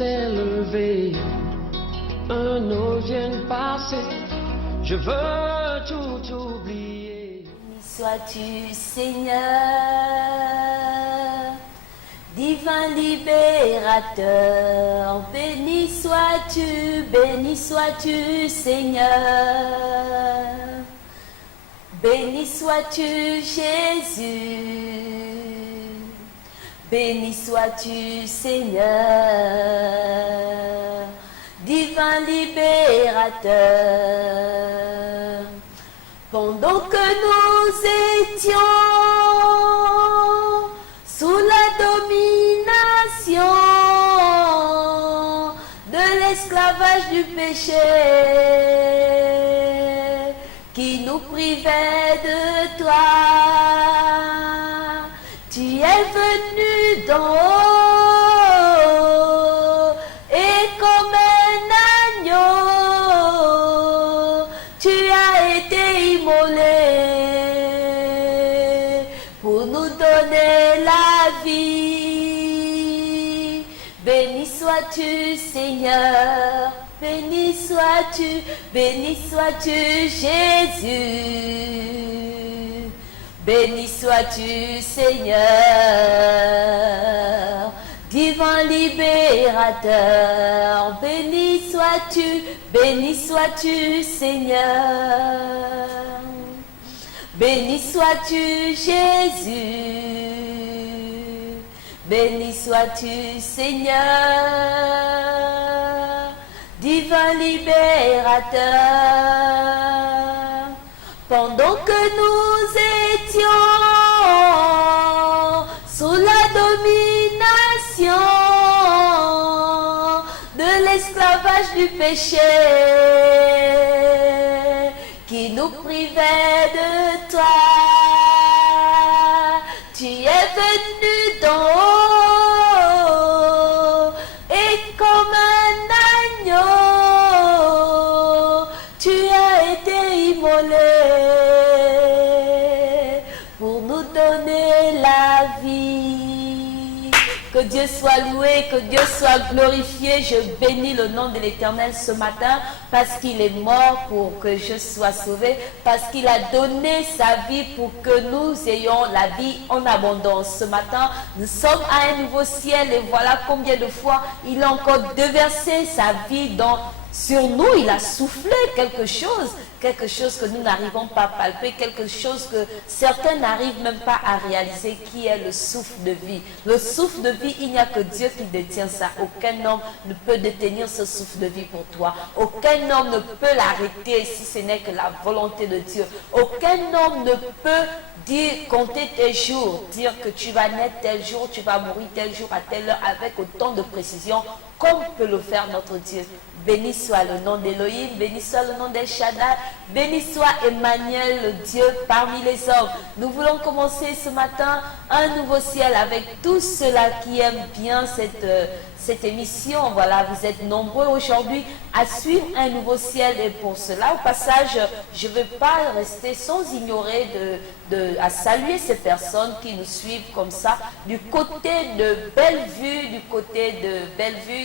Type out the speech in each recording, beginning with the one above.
s'est levé, un eau vient de passer, je veux tout oublier. Béni sois-tu, Seigneur, divin libérateur. Béni sois-tu, Seigneur. Béni sois-tu, Jésus. Béni sois-tu, Seigneur, divin libérateur. Pendant que nous étions sous la domination de l'esclavage du péché qui nous privait de toi, tu es venu d'en haut et comme un agneau, tu as été immolé pour nous donner la vie. Béni sois-tu, Seigneur, béni sois-tu, Jésus. Béni sois-tu, Seigneur, divin libérateur. Béni sois-tu, Seigneur. Béni sois-tu, Jésus. Béni sois-tu, Seigneur, divin libérateur. Pendant que nous étions sous la domination de l'esclavage du péché qui nous privait de toi, tu es venu d'en haut et comme un agneau, tu as été immolé pour nous donner la vie. Que Dieu soit loué, que Dieu soit glorifié. Je bénis le nom de l'Éternel ce matin parce qu'il est mort pour que je sois sauvé, parce qu'il a donné sa vie pour que nous ayons la vie en abondance. Ce matin, nous sommes à un nouveau ciel et voilà combien de fois il a encore déversé sa vie sur nous. Il a soufflé quelque chose que nous n'arrivons pas à palper, quelque chose que certains n'arrivent même pas à réaliser, qui est le souffle de vie. Le souffle de vie, il n'y a que Dieu qui détient ça. Aucun homme ne peut détenir ce souffle de vie pour toi. Aucun homme ne peut l'arrêter si ce n'est que la volonté de Dieu. Aucun homme ne peut compter tes jours, dire que tu vas naître tel jour, tu vas mourir tel jour à telle heure avec autant de précision comme peut le faire notre Dieu. Béni soit le nom d'Élohim, béni soit le nom d'El Shaddai, béni soit Emmanuel, le Dieu parmi les hommes. Nous voulons commencer ce matin un nouveau ciel avec tous ceux-là qui aiment bien cette émission. Voilà, vous êtes nombreux aujourd'hui à suivre un nouveau ciel et pour cela, au passage, je ne vais pas rester sans ignorer à saluer ces personnes qui nous suivent comme ça du côté de Bellevue,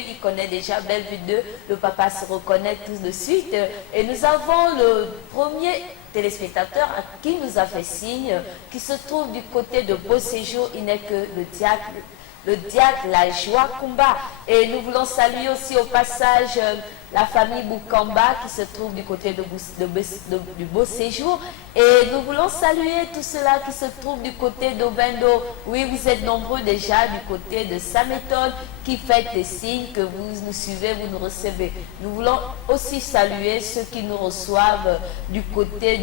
il connaît déjà Bellevue 2, le papa se reconnaît tout de suite et nous avons le premier téléspectateur à qui nous a fait signe, qui se trouve du côté de Beau Séjour, il n'est que le diacre La Joie Kumba. Et nous voulons saluer aussi au passage la famille Boukamba qui se trouve du côté du Beau Séjour. Et nous voulons saluer tous ceux-là qui se trouvent du côté d'Obendo. Oui, vous êtes nombreux déjà du côté de Samétone qui fait des signes que vous nous suivez, vous nous recevez. Nous voulons aussi saluer ceux qui nous reçoivent du côté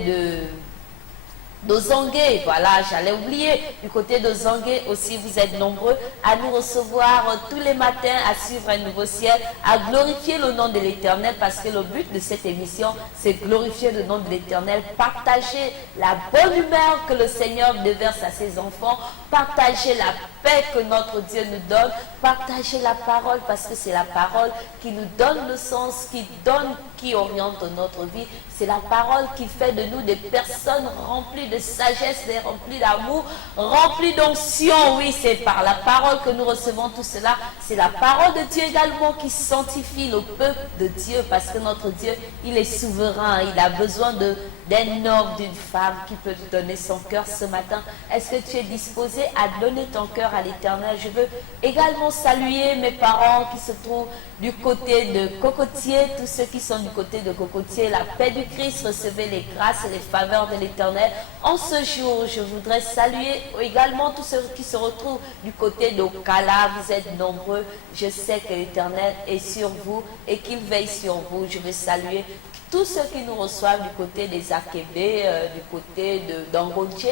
d'Ozangué, voilà, j'allais oublier, du côté d'Ozangué aussi, vous êtes nombreux à nous recevoir tous les matins, à suivre un nouveau ciel, à glorifier le nom de l'Éternel, parce que le but de cette émission, c'est glorifier le nom de l'Éternel, partager la bonne humeur que le Seigneur déverse à ses enfants, partager la paix que notre Dieu nous donne, partager la parole, parce que c'est la parole qui nous donne le sens, qui oriente notre vie. C'est la parole qui fait de nous des personnes remplies de sagesse, remplies d'amour, remplies d'onction. Oui, c'est par la parole que nous recevons tout cela. C'est la parole de Dieu également qui sanctifie le peuple de Dieu, parce que notre Dieu, il est souverain. Il a besoin d'un homme, d'une femme qui peut lui donner son cœur ce matin. Est-ce que tu es disposé à donner ton cœur à l'Éternel? Je veux également saluer mes parents qui se trouvent du côté de Cocotier, tous ceux qui sont du côté de Cocotier. La paix du Christ, recevez les grâces et les faveurs de l'Éternel. En ce jour, je voudrais saluer également tous ceux qui se retrouvent du côté d'Okala. Vous êtes nombreux. Je sais que l'Éternel est sur vous et qu'il veille sur vous. Je veux saluer tous ceux qui nous reçoivent du côté des Akébé, du côté d'Angodje.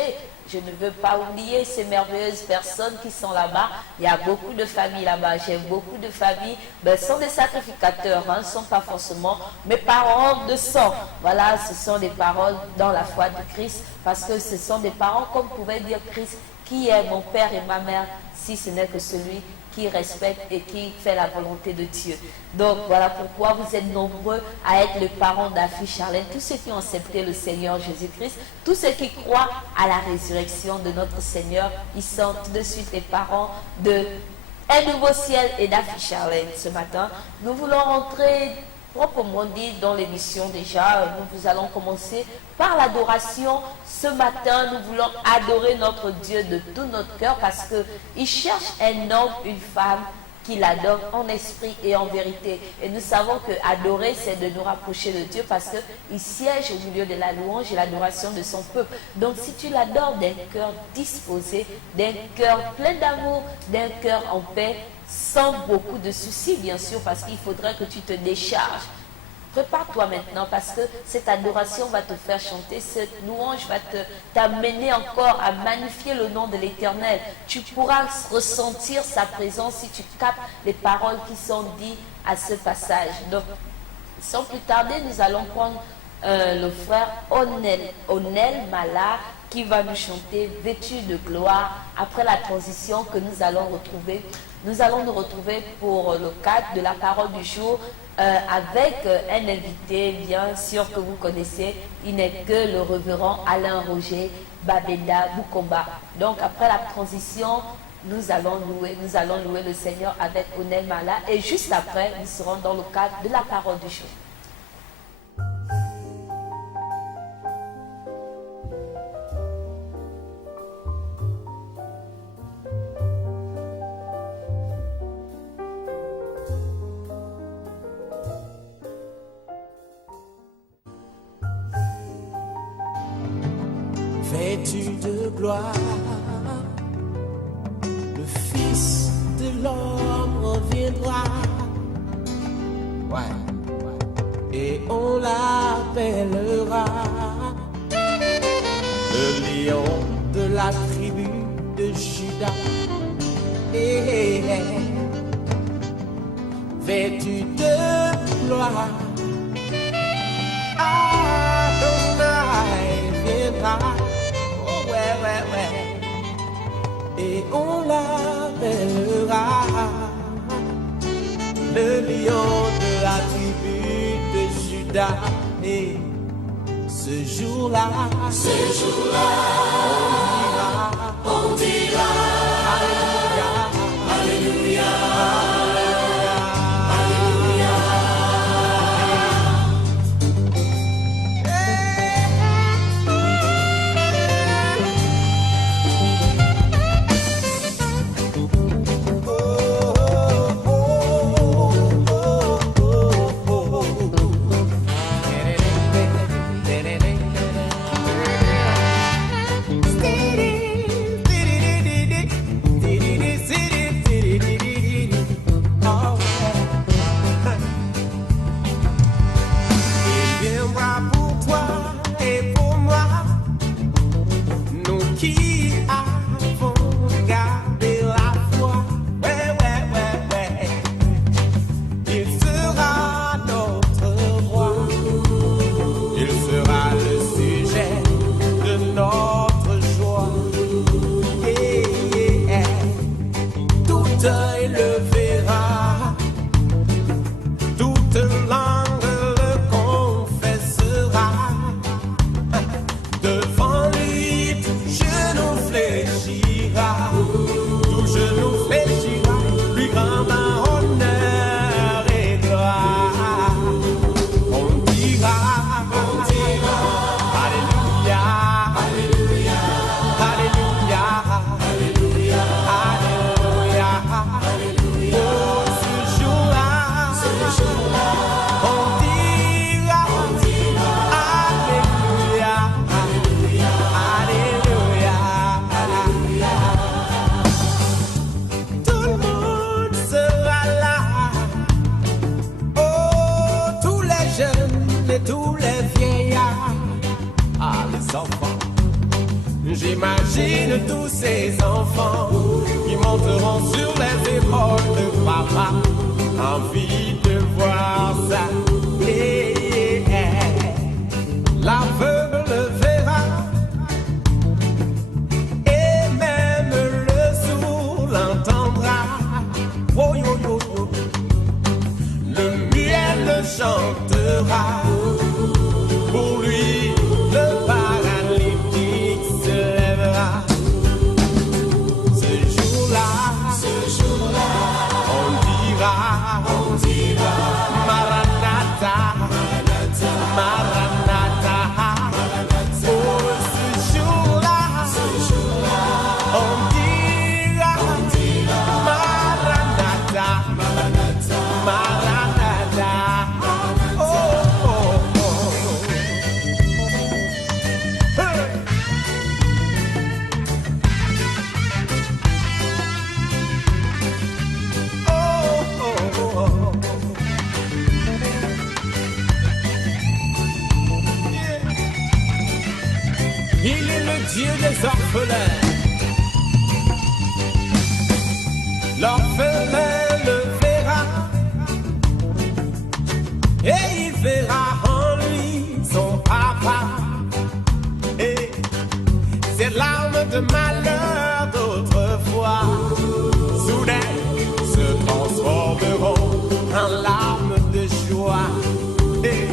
Je ne veux pas oublier ces merveilleuses personnes qui sont là-bas. Il y a beaucoup de familles là-bas. J'ai beaucoup de familles. Ce sont des sacrificateurs. Ce ne sont pas forcément mes parents de sang. Voilà, ce sont des paroles dans la foi de Christ. Parce que ce sont des parents, comme pouvait dire Christ, qui est mon père et ma mère, si ce n'est que celui qui respecte et qui fait la volonté de Dieu. Donc voilà pourquoi vous êtes nombreux à être les parents d'Afi Charlène, tous ceux qui ont accepté le Seigneur Jésus-Christ, tous ceux qui croient à la résurrection de notre Seigneur, ils sont tout de suite les parents de Un Nouveau Ciel et d'Afi Charlène. Ce matin, nous voulons rentrer proprement dit dans l'émission déjà. Nous allons commencer par l'adoration. Ce matin, nous voulons adorer notre Dieu de tout notre cœur parce qu'il cherche un homme, une femme qui l'adore en esprit et en vérité. Et nous savons que adorer, c'est de nous rapprocher de Dieu parce qu'il siège au milieu de la louange et l'adoration de son peuple. Donc si tu l'adores d'un cœur disposé, d'un cœur plein d'amour, d'un cœur en paix, sans beaucoup de soucis bien sûr, parce qu'il faudrait que tu te décharges. Prépare-toi maintenant parce que cette adoration va te faire chanter, cette louange va t'amener encore à magnifier le nom de l'Éternel. Tu pourras ressentir sa présence si tu captes les paroles qui sont dites à ce passage. Donc, sans plus tarder, nous allons prendre le frère Onel Mala qui va nous chanter « Vêtu de gloire » après la transition que nous allons retrouver. Nous allons nous retrouver pour le cadre de la parole du jour avec un invité bien sûr que vous connaissez. Il n'est que le révérend Alain Roger Babenda Bukomba. Donc après la transition, nous allons louer le Seigneur avec Onel Mala et juste après, nous serons dans le cadre de la parole du jour. Vêtu de gloire, le Fils de l'homme reviendra. Ouais. Et on l'appellera le lion de la tribu de Juda. Vêtu de gloire, Adonai viendra. Et on l'appellera le lion de la tribu de Juda. Et ce jour-là, on dira Alléluia, Alléluia, Alléluia. Steady tous ces enfants qui monteront sur les épaules de papa. Envie de voir ça. L'aveugle le verra, et même le sourd l'entendra. Oh, yo, yo, yo. Le muet le chantera. Pour lui, le paralytique se lèvera. Ce jour-là, on dira, Maranatha, Maranatha. Oh, ce jour-là, on dira, Maranatha, Maranatha. Oh, oh, oh. Hey. Oh, oh, oh, oh. Il est le Dieu des orphelins. L'orphelin le verra, et il verra en lui son papa. Et ces larmes de malheur d'autrefois, soudain se transformeront en larmes de joie. Et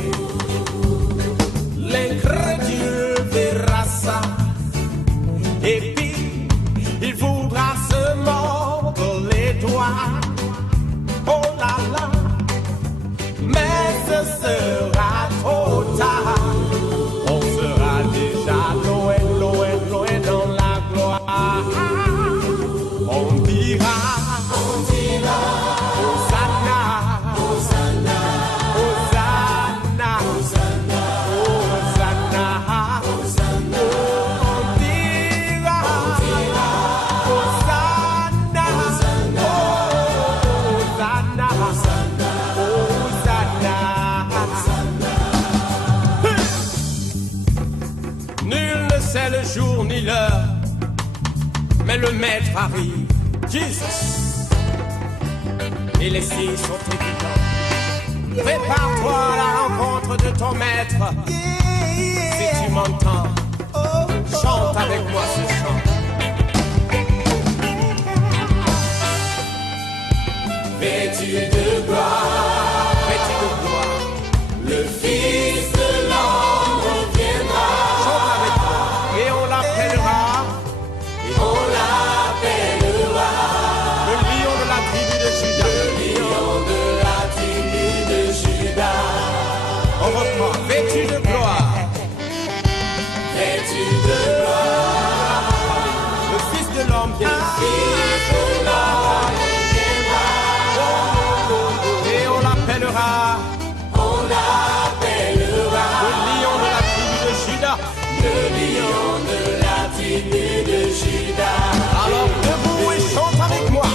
l'incrédule verra ça, et puis il voudra se mordre les doigts. Oh là là, mais ce sera trop tard. On sera déjà loin, loin, loin dans la gloire. On dira, Hosanna, Hosanna, Hosanna, Hosanna, Hosanna. On dira, Hosanna, Hosanna, Hosanna. Nul ne sait le jour ni l'heure, mais le maître arrive, Jesus. Et les signes sont évidents. Prépare-toi à la rencontre de ton maître. Si tu m'entends, chante avec moi ce chant. Vêtu de gloire, vêtu de gloire, le Fils de l'homme reviendra. Chante avec moi, et on l'appellera, le lion de la tribu de Juda. Le lion de la tribu de Juda. On reprend, vêtu de gloire, vêtu de gloire, le Fils de l'homme viendra. Et on l'appellera, le lion de la tribu de Juda. Le lion de la tribu de Juda. Alors debout et chante avec moi.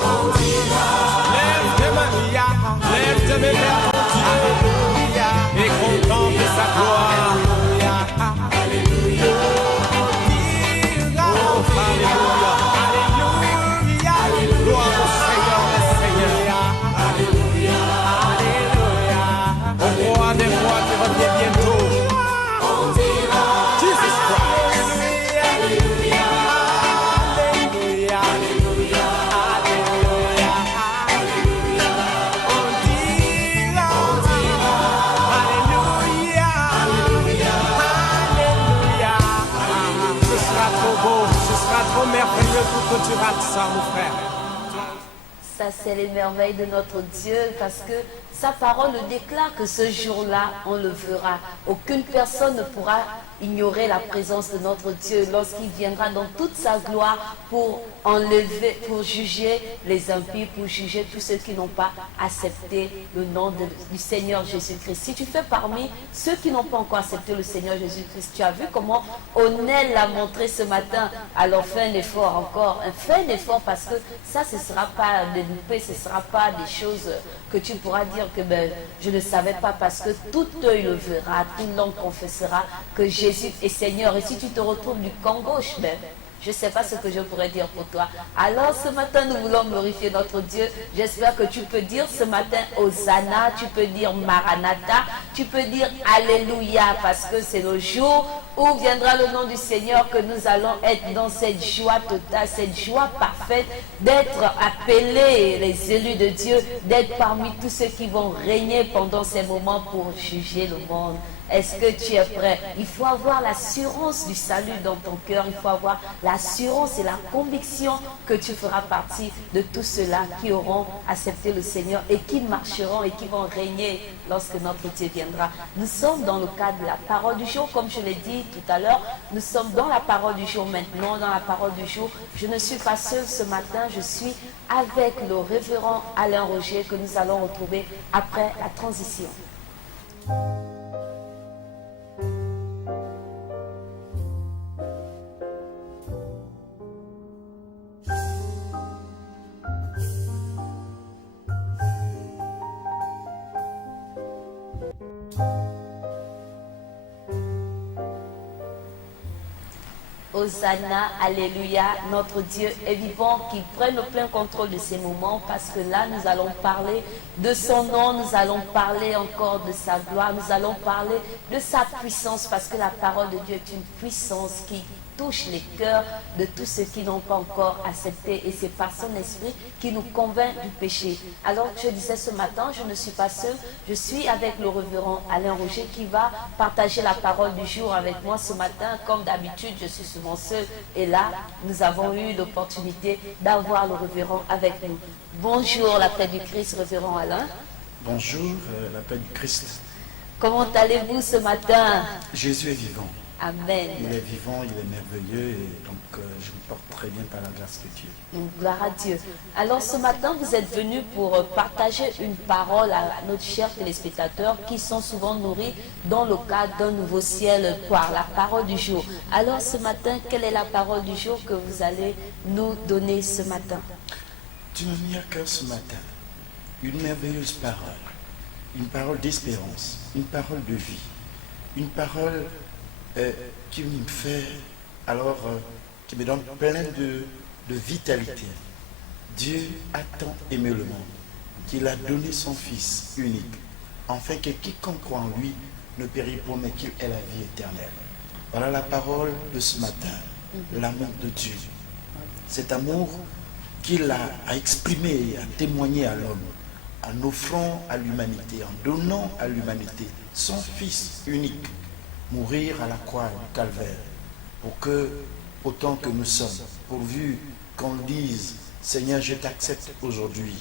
On dira, lève tes mains, lève tes mains vers ton Dieu, et contemple sa gloire. Alléluia. Alléluia. Alléluia. Alléluia. Gloire au Seigneur des Seigneurs. Alléluia. Alléluia. Au roi des rois qui revient bientôt. On dira, Jesus Christ. Alléluia. Alléluia. Alléluia. Alléluia. Alléluia. On dira, Alléluia. Alléluia. Alléluia. Ce sera trop beau, ce sera trop merveilleux pour que tu rates ça, mon frère. Ça, c'est les merveilles de notre Dieu, parce que sa parole nous déclare que ce jour-là, on le verra. Aucune personne ne pourra ignorer la présence de notre Dieu lorsqu'il viendra dans toute sa gloire pour enlever, pour juger les impies, pour juger tous ceux qui n'ont pas accepté le nom du Seigneur Jésus-Christ. Si tu fais parmi ceux qui n'ont pas encore accepté le Seigneur Jésus-Christ, tu as vu comment Onel l'a montré ce matin. Alors fais un effort encore, fais un effort, parce que ça, ce ne sera pas des loupés, ce ne sera pas des choses que tu pourras dire que je ne savais pas, parce que tout œil le verra, toute langue confessera que Jésus est Seigneur. Et si tu te retrouves du camp gauche, Je ne sais pas ce que je pourrais dire pour toi. Alors ce matin, nous voulons glorifier notre Dieu. J'espère que tu peux dire ce matin Hosanna, tu peux dire Maranatha, tu peux dire Alléluia, parce que c'est le jour où viendra le nom du Seigneur, que nous allons être dans cette joie totale, cette joie parfaite d'être appelés les élus de Dieu, d'être parmi tous ceux qui vont régner pendant ces moments pour juger le monde. Est-ce que tu es prêt? Il faut avoir l'assurance du salut dans ton cœur. Il faut avoir l'assurance et la conviction que tu feras partie de tous ceux-là qui auront accepté le Seigneur et qui marcheront et qui vont régner lorsque notre Dieu viendra. Nous sommes dans le cadre de la parole du jour. Comme je l'ai dit tout à l'heure, nous sommes dans la parole du jour maintenant. Dans la parole du jour, je ne suis pas seule ce matin. Je suis avec le révérend Alain Roger que nous allons retrouver après la transition. Hosanna, Alléluia, notre Dieu est vivant, qu'il prenne le plein contrôle de ces moments, parce que là nous allons parler de son nom, nous allons parler encore de sa gloire, nous allons parler de sa puissance, parce que la parole de Dieu est une puissance qui touche les cœurs de tous ceux qui n'ont pas encore accepté, et c'est par son esprit qui nous convainc du péché. Alors je disais ce matin, je ne suis pas seule, je suis avec le révérend Alain Roger qui va partager la parole du jour avec moi ce matin. Comme d'habitude, je suis souvent seule, et là nous avons eu l'opportunité d'avoir le révérend avec nous. Bonjour la paix du Christ, révérend Alain. Bonjour la paix du Christ. Comment allez-vous ce matin? Jésus est vivant. Amen. Il est vivant, il est merveilleux, et donc je me porte très bien par la grâce de Dieu. Gloire à Dieu. Alors ce matin, vous êtes venus pour partager une parole à nos chers téléspectateurs qui sont souvent nourris dans le cadre d'un nouveau ciel par la parole du jour. Alors ce matin, quelle est la parole du jour que vous allez nous donner ce matin? Tu m'as mis à cœur ce matin une merveilleuse parole, une parole d'espérance, une parole de vie, une parole qui me fait, qui me donne plein de vitalité. Dieu a tant aimé le monde qu'il a donné son Fils unique, afin que quiconque croit en lui ne périsse point, mais qu'il ait la vie éternelle. Voilà la parole de ce matin, l'amour de Dieu. Cet amour qu'il a exprimé, a témoigné à l'homme, en offrant à l'humanité, en donnant à l'humanité son Fils unique, mourir à la croix du calvaire, pour que, autant que nous sommes, pourvu qu'on dise, Seigneur, je t'accepte aujourd'hui,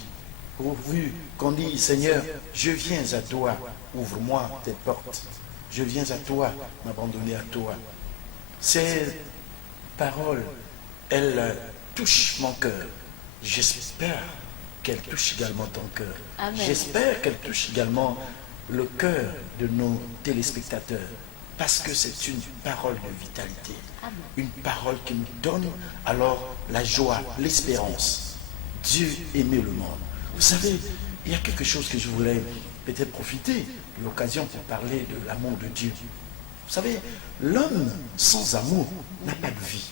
pourvu qu'on dise, Seigneur, je viens à toi, ouvre-moi tes portes, je viens à toi, m'abandonner à toi. Ces paroles, elles touchent mon cœur. J'espère qu'elles touchent également ton cœur. J'espère qu'elles touchent également le cœur de nos téléspectateurs. Parce que c'est une parole de vitalité, une parole qui nous donne alors la joie, l'espérance. Dieu aimait le monde. Vous savez, il y a quelque chose que je voulais peut-être profiter de l'occasion pour parler de l'amour de Dieu. Vous savez, l'homme sans amour n'a pas de vie.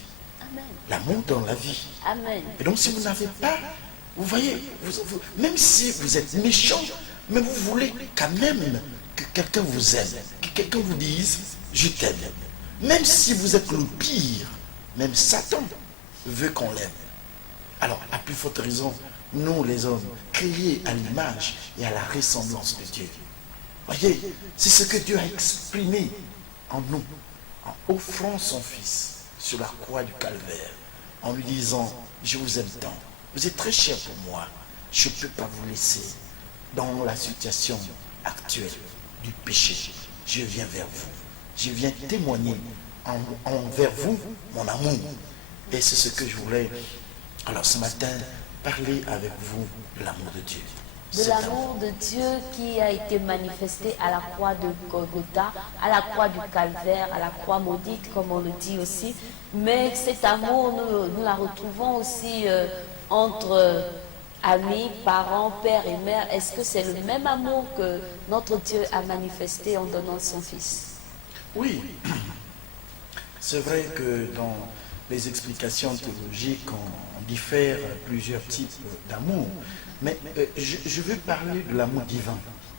L'amour donne la vie. Amen. Et donc si vous n'avez pas, vous voyez, même si vous êtes méchant, mais vous voulez quand même que quelqu'un vous aime, que quelqu'un vous dise « je t'aime ». Même si vous êtes le pire, même Satan veut qu'on l'aime. Alors, à plus forte raison, nous les hommes, créés à l'image et à la ressemblance de Dieu. Voyez, c'est ce que Dieu a exprimé en nous, en offrant son Fils sur la croix du calvaire, en lui disant « je vous aime tant, vous êtes très cher pour moi, je ne peux pas vous laisser dans la situation actuelle du péché. Je viens vers vous. Je viens témoigner envers vous mon amour. » Et c'est ce que je voulais, alors ce matin, parler avec vous de l'amour de Dieu. De l'amour de Dieu qui a été manifesté à la croix de Golgotha, à la croix du calvaire, à la croix maudite, comme on le dit aussi. Mais cet amour, nous la retrouvons aussi entre amis, parents, père et mère. Est-ce que c'est le même amour que notre Dieu a manifesté en donnant son Fils? Oui, c'est vrai que dans les explications théologiques, on diffère plusieurs types d'amour. Mais je veux parler de l'amour divin.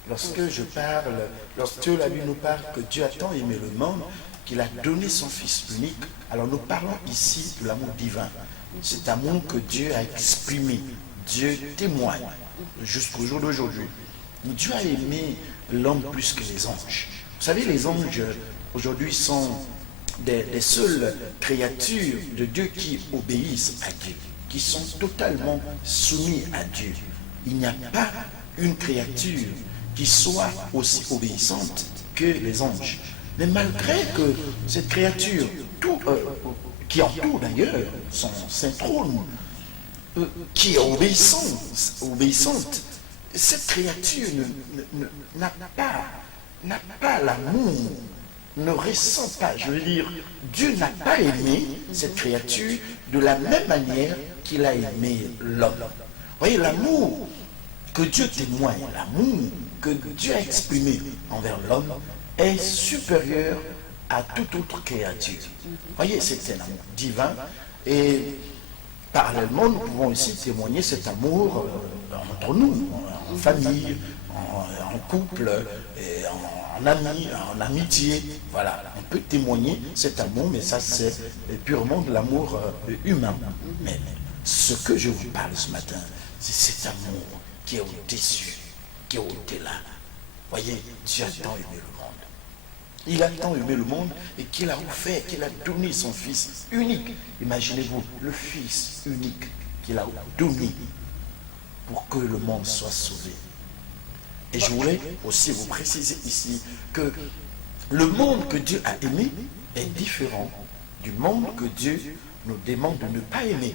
Lorsque la Bible nous parle que Dieu a tant aimé le monde, qu'il a donné son Fils unique, alors nous parlons ici de l'amour divin. Cet amour que Dieu a exprimé, Dieu témoigne jusqu'au jour d'aujourd'hui. Dieu a aimé l'homme plus que les anges. Vous savez, les anges aujourd'hui sont des seules créatures de Dieu qui obéissent à Dieu, qui sont totalement soumis à Dieu. Il n'y a pas une créature qui soit aussi obéissante que les anges. Mais malgré que cette créature, qui entoure d'ailleurs son saint trône, qui est obéissante, cette créature n'a pas l'amour, ne ressent pas, je veux dire, Dieu n'a pas aimé cette créature de la même manière qu'il a aimé l'homme. Vous voyez, l'amour que Dieu témoigne, l'amour que Dieu a exprimé envers l'homme est supérieur à toute autre créature. Vous voyez, c'est un amour divin et parallèlement, nous pouvons aussi témoigner cet amour entre nous, en famille, en couple, en amitié. Voilà, on peut témoigner cet amour, mais ça c'est purement de l'amour humain. Mais ce que je vous parle ce matin, c'est cet amour qui est au-dessus, qui est au-delà. Voyez, Dieu a tant aimé le monde. Il a tant aimé le monde et qu'il a offert, qu'il a donné son Fils unique. Imaginez-vous, le Fils unique qu'il a donné pour que le monde soit sauvé. Et je voulais aussi vous préciser ici que le monde que Dieu a aimé est différent du monde que Dieu nous demande de ne pas aimer.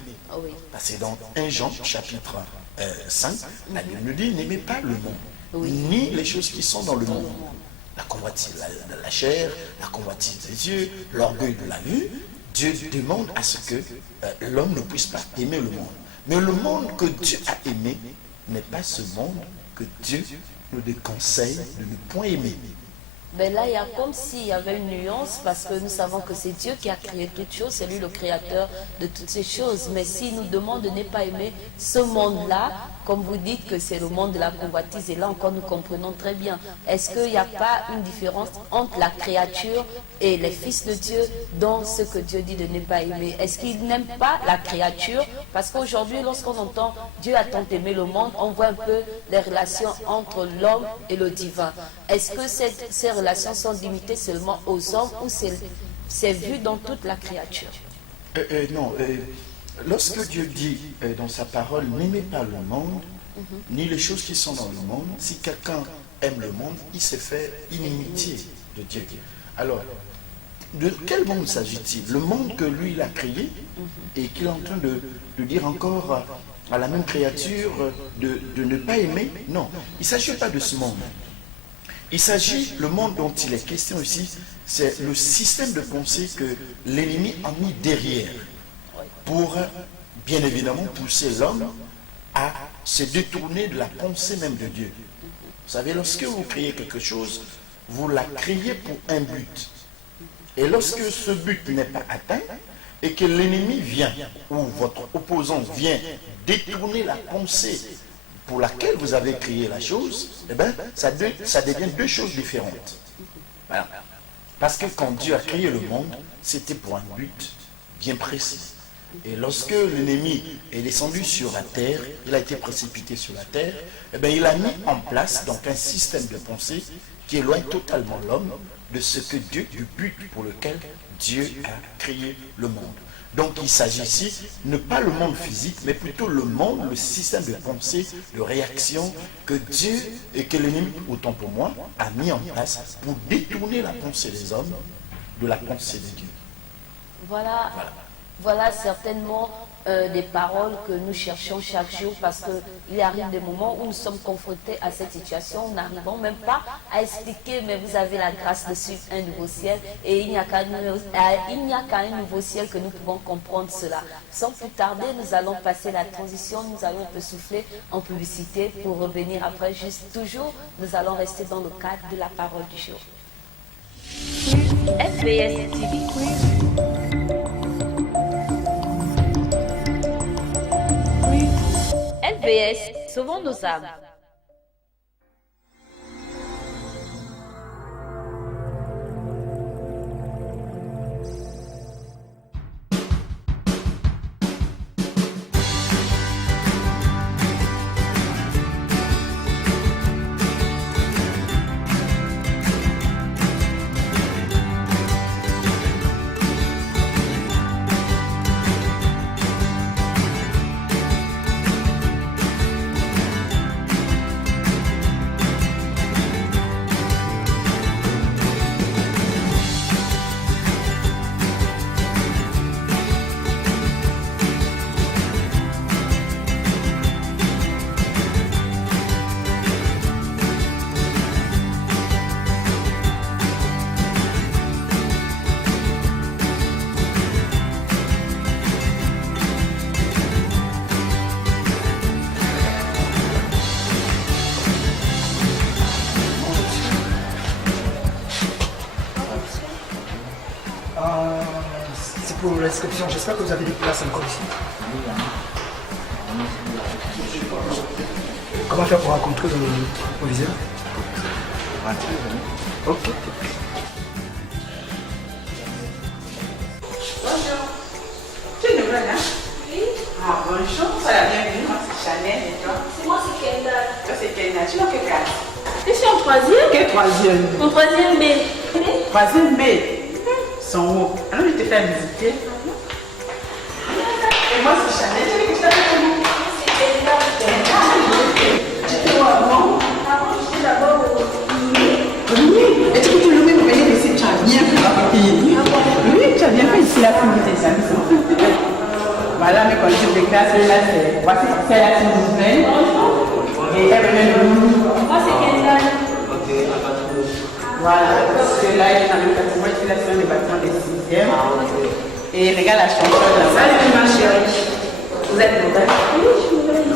Parce que dans 1 Jean chapitre 5, la Bible nous dit, n'aimez pas le monde, ni les choses qui sont dans le monde. La convoitise de la chair, la convoitise des yeux, l'orgueil de la vue. Dieu demande à ce que l'homme ne puisse pas aimer le monde. Mais le monde que Dieu a aimé n'est pas ce monde que Dieu nous déconseille de ne point aimer. Mais là, il y a comme s'il y avait une nuance, parce que nous savons que c'est Dieu qui a créé toutes choses, c'est lui le créateur de toutes ces choses. Mais s'il nous demande de ne pas aimer ce monde-là, comme vous dites que c'est le monde de la convoitise, et là encore nous comprenons très bien. Est-ce qu'il n'y a pas une différence entre la créature et les fils de Dieu dans ce que Dieu dit de ne pas aimer? Est-ce qu'il n'aime pas la créature? Parce qu'aujourd'hui, lorsqu'on entend Dieu a tant aimé le monde, on voit un peu les relations entre l'homme et le divin. Est-ce que ces relations sont limitées seulement aux hommes ou c'est vu dans toute la créature? Non. Lorsque Dieu dit dans sa parole, n'aimez pas le monde, ni les choses qui sont dans le monde, si quelqu'un aime le monde, il s'est fait inimitié de Dieu. Alors, de quel monde s'agit-il? Le monde que lui, il a créé et qu'il est en train de dire encore à la même créature de ne pas aimer? Non, il ne s'agit pas de ce monde. Il s'agit, le monde dont il est question ici, c'est le système de pensée que l'ennemi a mis derrière pour, bien évidemment, pousser l'homme à se détourner de la pensée même de Dieu. Vous savez, lorsque vous créez quelque chose, vous la créez pour un but. Et lorsque ce but n'est pas atteint, et que l'ennemi vient, ou votre opposant vient détourner la pensée pour laquelle vous avez créé la chose, eh bien, ça devient deux choses différentes. Voilà. Parce que quand Dieu a créé le monde, c'était pour un but bien précis. Et lorsque l'ennemi est descendu sur la terre, il a été précipité sur la terre, eh bien, il a mis en place donc un système de pensée qui éloigne totalement l'homme de ce que Dieu, du but pour lequel Dieu a créé le monde. Donc il s'agit ici, ne pas le monde physique, mais plutôt le monde, le système de pensée, de réaction que Dieu et que l'ennemi, autant pour moi, a mis en place pour détourner la pensée des hommes de la pensée de Dieu. Voilà certainement des paroles que nous cherchons chaque jour, parce qu'il arrive des moments où nous sommes confrontés à cette situation, nous n'arrivons même pas à expliquer, mais vous avez la grâce de suivre un nouveau ciel, et il n'y a qu'à un nouveau ciel que nous pouvons comprendre cela. Sans plus tarder, nous allons passer la transition, nous allons un peu souffler en publicité pour revenir après, juste toujours, nous allons rester dans le cadre de la parole du jour. FBS TV. LVS, sauvons nos âmes. C'est pour l'inscription, j'espère que vous avez des places encore ici. Comment faire pour rencontrer le proviseur? Ok. Bonjour. Tu es nouvelle, hein? Oui. Ah, bonjour, sois la bienvenue. Moi, c'est Chanel et toi? C'est moi, c'est Kendall. Toi, c'est Kenna. Tu es en quelle classe? Je suis en troisième. Quel troisième? Mon troisième B. Troisième B. Son haut. Alors, je te fais visiter. Et moi, c'est Chanel. Tu veux que je t'appelle comment? C'est Kendall. Tu étais où avant? Avant, j'étais d'abord au Oui. Et tu peux te louer pour venir ici. Tu as bien fait la fille. Oui, tu as bien fait ici la fille de tes amis. Voilà mes collègues de classe. Là, voici c'est la fille nouvelle. Et elle venait de nous. Moi, c'est Kendall. Voilà, celui-là est dans le bâtiment, ici là c'est un des bâtiments des 6e. Et regarde la chanson là. Salut ma chérie. Vous êtes nouvelle? Oui, je suis nouvelle ici.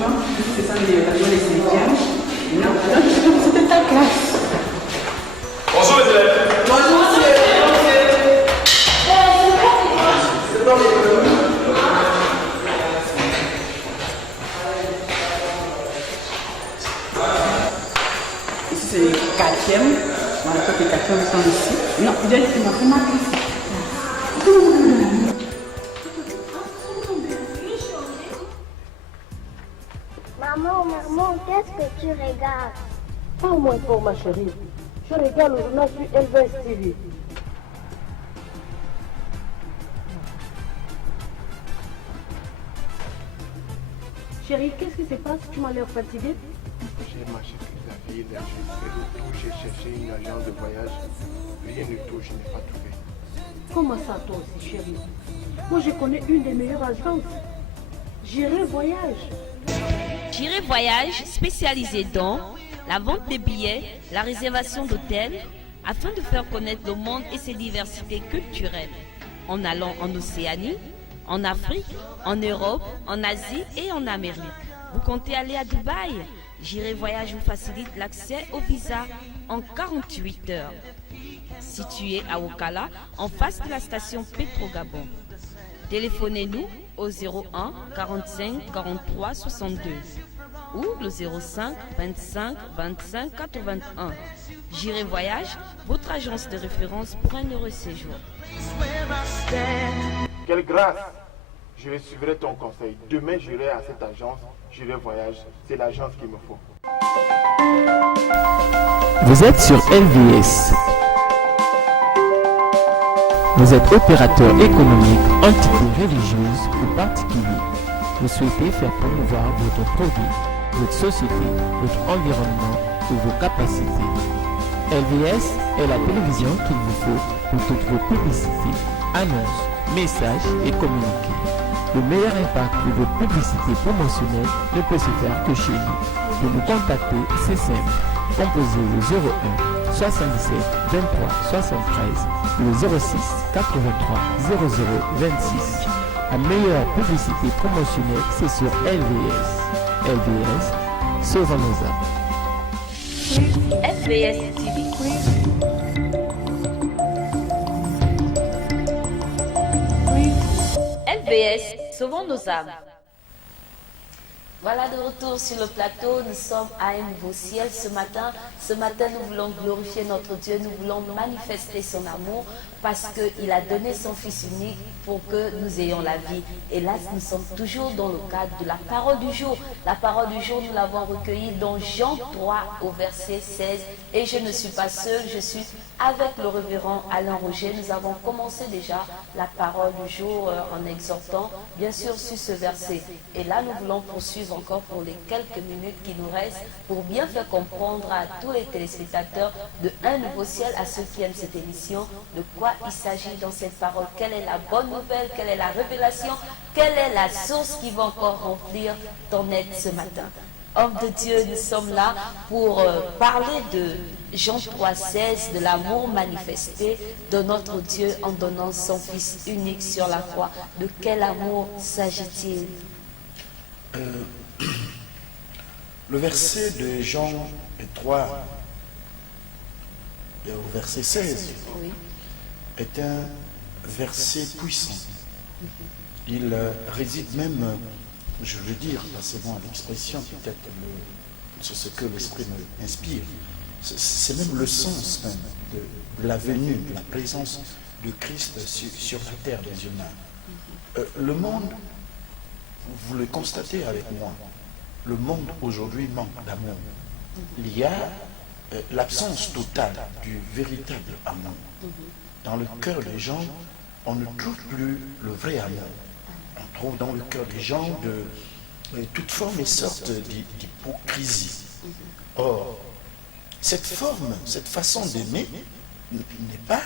Non, ce sont les bâtiments des 6e. Non, c'était ta classe. Bonjour les élèves. Bonjour monsieur. C'est bon les Ici c'est le 4e. Voilà, toi, les 4e sont ici. Non, tu m'a fait ma classe. Maman, qu'est-ce que tu regardes? Pas moins fort, ma chérie. Je regarde le journal sur LVS TV. Chérie, qu'est-ce qui se passe? Tu m'as l'air fatiguée. J'ai marché toute la ville, j'ai fait le tour, j'ai cherché une agence de voyage. Rien du tout, je n'ai pas trouvé. Comment ça, toi aussi, chérie? Moi, je connais une des meilleures agences. J'irai voyage. J'irai voyage spécialisé dans la vente des billets, la réservation d'hôtels, afin de faire connaître le monde et ses diversités culturelles. En allant en Océanie, en Afrique, en Europe, en Asie et en Amérique. Vous comptez aller à Dubaï? J'irai voyage vous facilite l'accès au visa en 48 heures. Situé à Okala, en face de la station Petro-Gabon. Téléphonez-nous au 01 45 43 62 ou le 05 25 25 81. J'irai voyage, votre agence de référence pour un heureux séjour. Quelle grâce! Je suivrai ton conseil. Demain, j'irai à cette agence, j'irai voyage. C'est l'agence qu'il me faut. Vous êtes sur LVS. Vous êtes opérateur économique, entité religieuse ou particulier. Vous souhaitez faire promouvoir votre produit, votre société, votre environnement ou vos capacités. LVS est la télévision qu'il vous faut pour toutes vos publicités, annonces, messages et communiqués. Le meilleur impact de vos publicités promotionnelles ne peut se faire que chez nous. Pour nous contacter, c'est simple. Composez le 01 77 23 73 ou le 06 83 00 26. La meilleure publicité promotionnelle, c'est sur LVS. LVS, sauvons nos âmes. FBS TV. LVS, sauvons nos âmes. Voilà de retour sur le plateau, nous sommes à un nouveau ciel ce matin. Ce matin, nous voulons glorifier notre Dieu, nous voulons manifester son amour parce qu'il a donné son Fils unique pour que nous ayons la vie. Et là, nous sommes toujours dans le cadre de la parole du jour. La parole du jour, nous l'avons recueillie dans Jean 3 au verset 16. Et je ne suis pas seule, je suis avec le révérend Alain Roger. Nous avons commencé déjà la parole du jour en exhortant, bien sûr, sur ce verset. Et là, nous voulons poursuivre encore pour les quelques minutes qui nous restent pour bien faire comprendre à tous les téléspectateurs de Un Nouveau Ciel, à ceux qui aiment cette émission, de quoi il s'agit dans cette parole. Quelle est la bonne nouvelle, quelle est la révélation, quelle est la source qui va encore remplir ton être ce matin. Homme de Dieu, nous sommes là pour parler de Jean 3,16, de l'amour manifesté de notre Dieu en donnant son Fils unique sur la croix. De quel amour s'agit-il? Le verset de Jean 3 au verset 16 est un verset puissant. Il réside même, je veux dire, passez-moi l'expression, peut-être c'est ce que l'Esprit m'inspire, c'est même le sens même de la venue, de la présence de Christ sur la terre des humains. Le monde, vous le constatez avec moi, le monde aujourd'hui manque d'amour. Il y a l'absence totale du véritable amour. Dans le cœur des gens, on ne trouve plus le vrai amour. On trouve dans le cœur des gens de toute forme et sorte d'hypocrisie. Or, cette forme, cette façon d'aimer n'est pas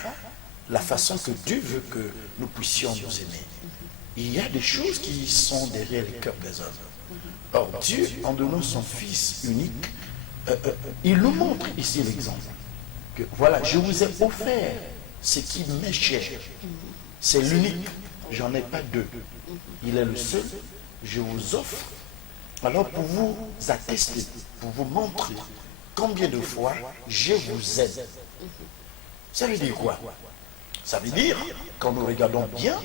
la façon que Dieu veut que nous puissions nous aimer. Il y a des choses qui sont derrière les cœurs des hommes. Or, Dieu, en donnant son Fils unique, il nous montre ici l'exemple. Que voilà, je vous ai offert ce qui m'est cher. C'est l'unique. J'en ai pas deux. Il est le seul. Je vous offre. Alors, pour vous attester, pour vous montrer combien de fois je vous aime. Ça veut dire quoi? Ça veut dire, quand nous regardons bien,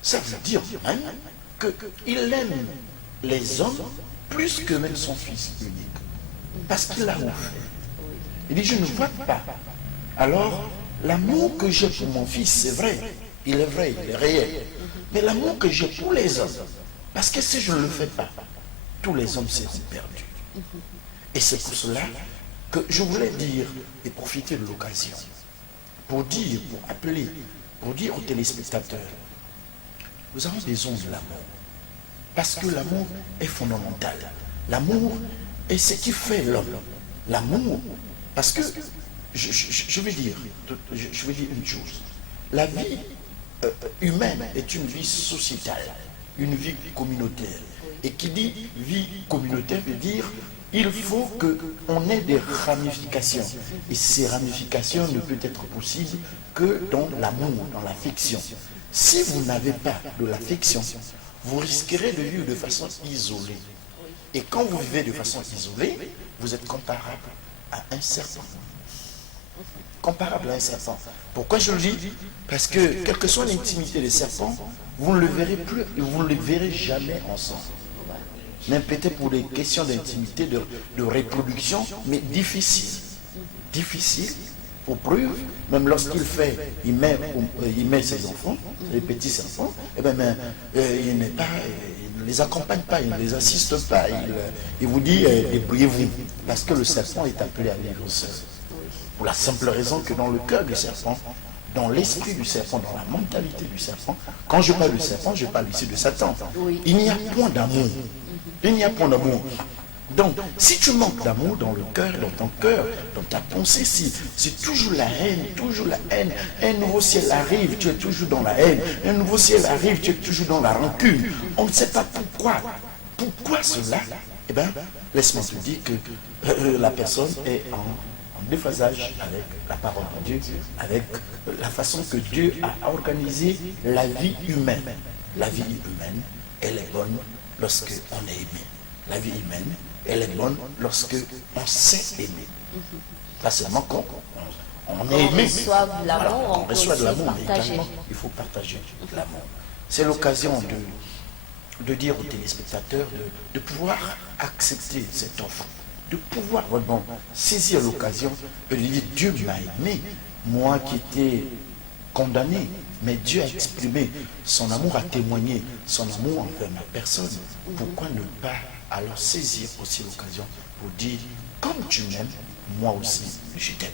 ça veut dire même qu'il aime les hommes plus que même son Fils unique. Parce qu'il l'a offert. Il dit, je ne vois pas. Alors, l'amour que j'ai pour mon Fils, c'est vrai. Il est vrai, il est réel. Mais l'amour que j'ai pour les hommes, parce que si je ne le fais pas, tous les hommes seront perdus. Et c'est pour cela que je voulais dire et profiter de l'occasion pour dire, pour appeler, pour dire aux téléspectateurs, nous avons besoin de l'amour. Parce que l'amour est fondamental. L'amour est ce qui fait l'homme. L'amour, parce que, je vais dire une chose. La vie humaine est une vie sociétale, une vie communautaire. Et qui dit vie communautaire veut dire il faut qu'on ait des ramifications. Et ces ramifications ne peuvent être possibles que dans l'amour, dans l'affection. Si vous n'avez pas de l'affection, vous risquerez de vivre de façon isolée. Et quand vous vivez de façon isolée, vous êtes comparable à un serpent. Comparable à un serpent. Pourquoi je le dis? Parce que, quelle que soit l'intimité des serpents, vous ne le verrez plus, vous ne le verrez jamais ensemble. Même peut-être pour des questions d'intimité, de reproduction, mais difficile. Difficile, pour preuve, même lorsqu'il met ses enfants, les petits serpents, il ne les accompagne pas, il ne les assiste pas, il vous dit débrouillez-vous, parce que le serpent est appelé à vivre seul. Pour la simple raison que dans le cœur du serpent, dans l'esprit du serpent, dans la mentalité du serpent, quand je parle du serpent, je parle ici de Satan. Il n'y a point d'amour. Il n'y a point d'amour. Donc, si tu manques d'amour dans le cœur, dans ton cœur, dans ta pensée, si c'est toujours la haine, un nouveau ciel arrive, tu es toujours dans la haine, un nouveau ciel arrive, tu es toujours dans la rancune. On ne sait pas pourquoi. Pourquoi cela? Eh bien, laisse-moi te dire que la personne est en déphasage avec la parole de Dieu, avec la façon que Dieu a organisé la vie humaine. La vie humaine, elle est bonne lorsque on est aimé. La vie humaine, elle est bonne lorsque on sait aimer. Pas seulement quand on est aimé. On reçoit de l'amour, mais également il faut partager l'amour. C'est l'occasion de dire aux téléspectateurs de pouvoir accepter cette offre, de pouvoir vraiment saisir l'occasion et de dire Dieu m'a aimé, moi qui étais condamné, mais Dieu a exprimé son amour, a témoigné son amour envers ma personne. Pourquoi ne pas alors saisir aussi l'occasion pour dire comme tu m'aimes, moi aussi je t'aime.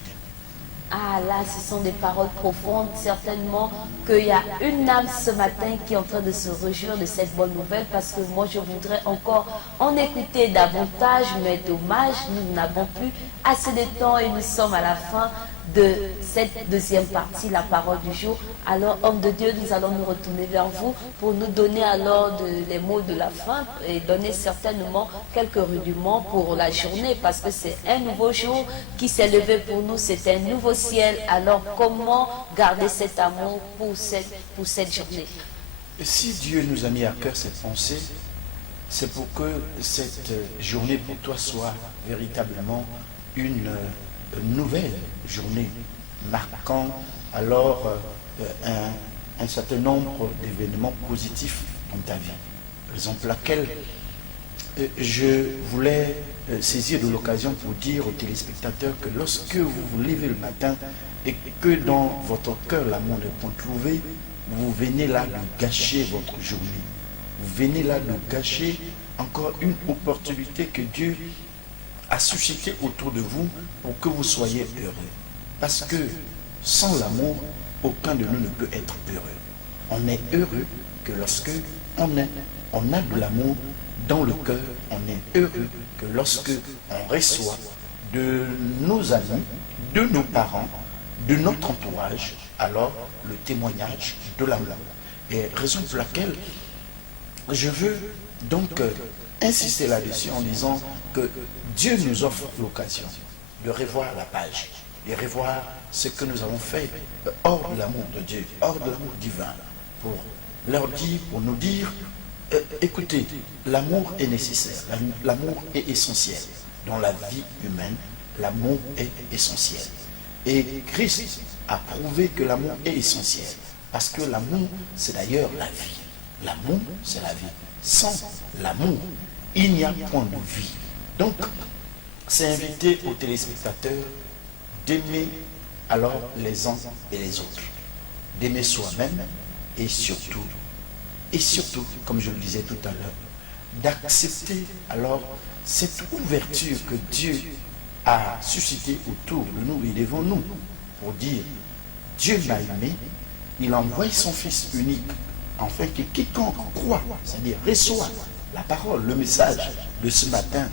Ah là, ce sont des paroles profondes, certainement qu'il y a une âme ce matin qui est en train de se réjouir de cette bonne nouvelle, parce que moi je voudrais encore en écouter davantage, mais dommage, nous n'avons plus assez de temps et nous sommes à la fin de cette deuxième partie, la parole du jour. Alors, homme de Dieu, nous allons nous retourner vers vous pour nous donner alors les mots de la fin et donner certainement quelques rudiments pour la journée, parce que c'est un nouveau jour qui s'est levé pour nous, c'est un nouveau ciel. Alors, comment garder cet amour pour cette journée? Et si Dieu nous a mis à cœur cette pensée, c'est pour que cette journée pour toi soit véritablement une nouvelle journée marquant alors un certain nombre d'événements positifs dans ta vie. Raison pour laquelle je voulais saisir de l'occasion pour dire aux téléspectateurs que lorsque vous vous levez le matin et que dans votre cœur l'amour n'est point trouvé, vous venez là de gâcher votre journée. Vous venez là de gâcher encore une opportunité que Dieu a suscité autour de vous pour que vous soyez heureux. Parce que sans l'amour, aucun de nous ne peut être heureux. On est heureux que lorsque on a de l'amour dans le cœur, on est heureux que lorsque on reçoit de nos amis, de nos parents, de notre entourage, alors le témoignage de l'amour. Et raison pour laquelle je veux donc insister là-dessus en disant que Dieu nous offre l'occasion de revoir la page, de revoir ce que nous avons fait hors de l'amour de Dieu, hors de l'amour divin, pour leur dire, pour nous dire, écoutez, l'amour est nécessaire, l'amour est essentiel. Dans la vie humaine, l'amour est essentiel. Et Christ a prouvé que l'amour est essentiel, parce que l'amour, c'est d'ailleurs la vie. L'amour, c'est la vie. Sans l'amour, il n'y a point de vie. Donc, c'est inviter aux téléspectateurs d'aimer alors les uns et les autres, d'aimer soi-même et surtout, comme je le disais tout à l'heure, d'accepter alors cette ouverture que Dieu a suscitée autour de nous et devant nous pour dire Dieu m'a aimé, il a envoyé son Fils unique afin que quiconque croit, c'est-à-dire reçoit la parole, le message de ce matin,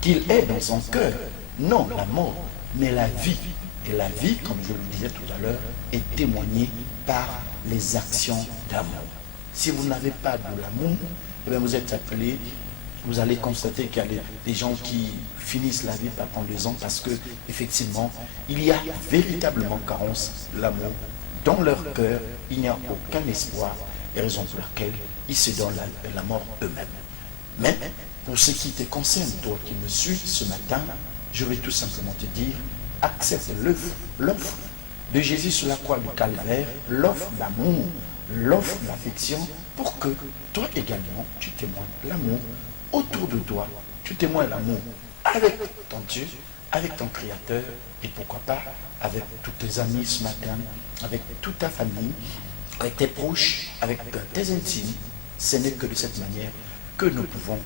qu'il ait dans son cœur, non la mort, mais la vie. Et la vie, comme je le disais tout à l'heure, est témoignée par les actions d'amour. Si vous n'avez pas de l'amour, eh bien vous êtes appelé, vous allez constater qu'il y a des gens qui finissent la vie par prendre 2 ans parce que, effectivement, il y a véritablement carence l'amour. Dans leur cœur, il n'y a aucun espoir, et raison pour laquelle ils se donnent la mort eux-mêmes. Mais pour ce qui te concerne, toi qui me suis ce matin, je vais tout simplement te dire, accepte l'offre de Jésus sur la croix du Calvaire, l'offre d'amour, l'offre d'affection, pour que toi également, tu témoignes l'amour autour de toi. Tu témoignes l'amour avec ton Dieu, avec ton Créateur, et pourquoi pas avec tous tes amis ce matin, avec toute ta famille, avec tes proches, avec tes intimes. Ce n'est que de cette manière que nous pouvons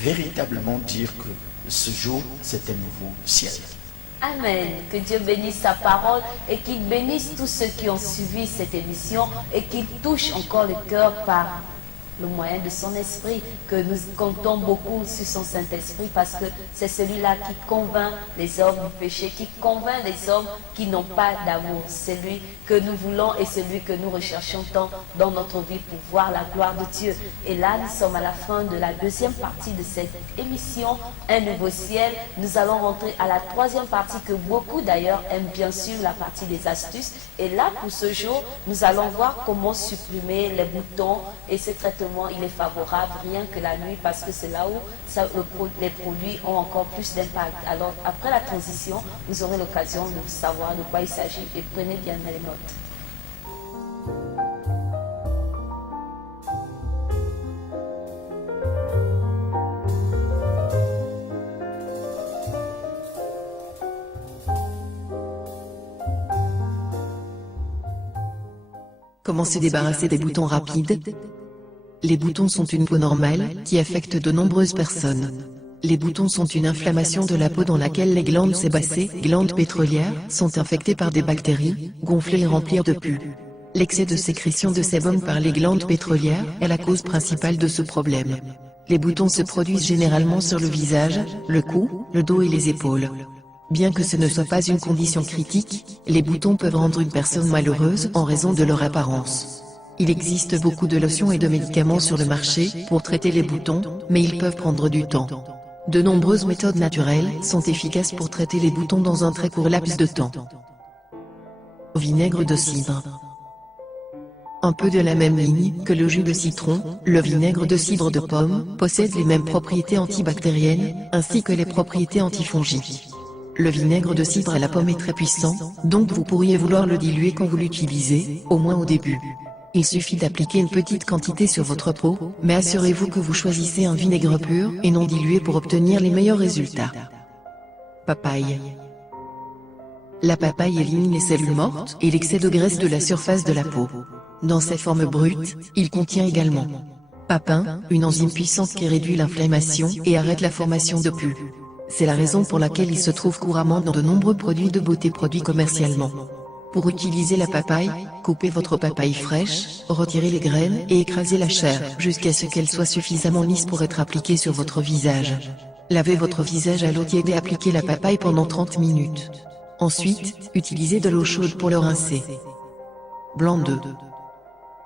véritablement dire que ce jour, c'est un nouveau ciel. Amen. Que Dieu bénisse sa parole et qu'il bénisse tous ceux qui ont suivi cette émission et qu'il touche encore le cœur par le moyen de son esprit, que nous comptons beaucoup sur son Saint-Esprit parce que c'est celui-là qui convainc les hommes du péché, qui convainc les hommes qui n'ont pas d'amour. C'est lui que nous voulons et celui que nous recherchons tant dans notre vie pour voir la gloire de Dieu. Et là, nous sommes à la fin de la deuxième partie de cette émission, Un nouveau ciel. Nous allons rentrer à la troisième partie que beaucoup d'ailleurs aiment bien sûr, la partie des astuces. Et là, pour ce jour, nous allons voir comment supprimer les boutons et ce traitement. Il est favorable rien que la nuit parce que c'est là où les produits ont encore plus d'impact. Alors après la transition, vous aurez l'occasion de savoir de quoi il s'agit et prenez bien les notes. Comment se débarrasser des boutons rapides? Les boutons sont une peau normale, qui affecte de nombreuses personnes. Les boutons sont une inflammation de la peau dans laquelle les glandes sébacées, glandes pétrolières, sont infectées par des bactéries, gonflées et remplies de pus. L'excès de sécrétion de sébum par les glandes pétrolières est la cause principale de ce problème. Les boutons se produisent généralement sur le visage, le cou, le dos et les épaules. Bien que ce ne soit pas une condition critique, les boutons peuvent rendre une personne malheureuse en raison de leur apparence. Il existe beaucoup de lotions et de médicaments sur le marché pour traiter les boutons, mais ils peuvent prendre du temps. De nombreuses méthodes naturelles sont efficaces pour traiter les boutons dans un très court laps de temps. Vinaigre de cidre. Un peu de la même ligne que le jus de citron, le vinaigre de cidre de pomme possède les mêmes propriétés antibactériennes, ainsi que les propriétés antifongiques. Le vinaigre de cidre à la pomme est très puissant, donc vous pourriez vouloir le diluer quand vous l'utilisez, au moins au début. Il suffit d'appliquer une petite quantité sur votre peau, mais assurez-vous que vous choisissez un vinaigre pur et non dilué pour obtenir les meilleurs résultats. Papaye. La papaye élimine les cellules mortes et l'excès de graisse de la surface de la peau. Dans ses formes brutes, il contient également papin, une enzyme puissante qui réduit l'inflammation et arrête la formation de pus. C'est la raison pour laquelle il se trouve couramment dans de nombreux produits de beauté produits commercialement. Pour utiliser la papaye, coupez votre papaye fraîche, retirez les graines et écrasez la chair jusqu'à ce qu'elle soit suffisamment lisse pour être appliquée sur votre visage. Lavez votre visage à l'eau tiède et appliquez la papaye pendant 30 minutes. Ensuite, utilisez de l'eau chaude pour le rincer. Blanc d'œuf.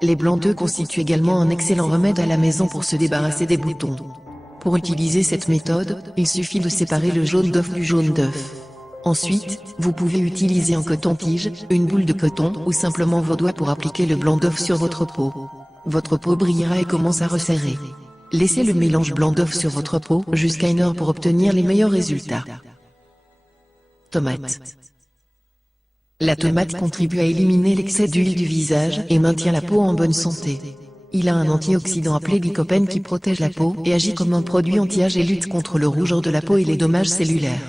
Les blancs d'œufs constituent également un excellent remède à la maison pour se débarrasser des boutons. Pour utiliser cette méthode, il suffit de séparer le jaune d'œuf du jaune d'œuf. Ensuite, vous pouvez utiliser un coton-tige, une boule de coton ou simplement vos doigts pour appliquer le blanc d'œuf sur votre peau. Votre peau brillera et commence à resserrer. Laissez le mélange blanc d'œuf sur votre peau jusqu'à 1 heure pour obtenir les meilleurs résultats. Tomate. La tomate contribue à éliminer l'excès d'huile du visage et maintient la peau en bonne santé. Il a un antioxydant appelé lycopène qui protège la peau et agit comme un produit anti-âge et lutte contre le rougeur de la peau et les dommages cellulaires.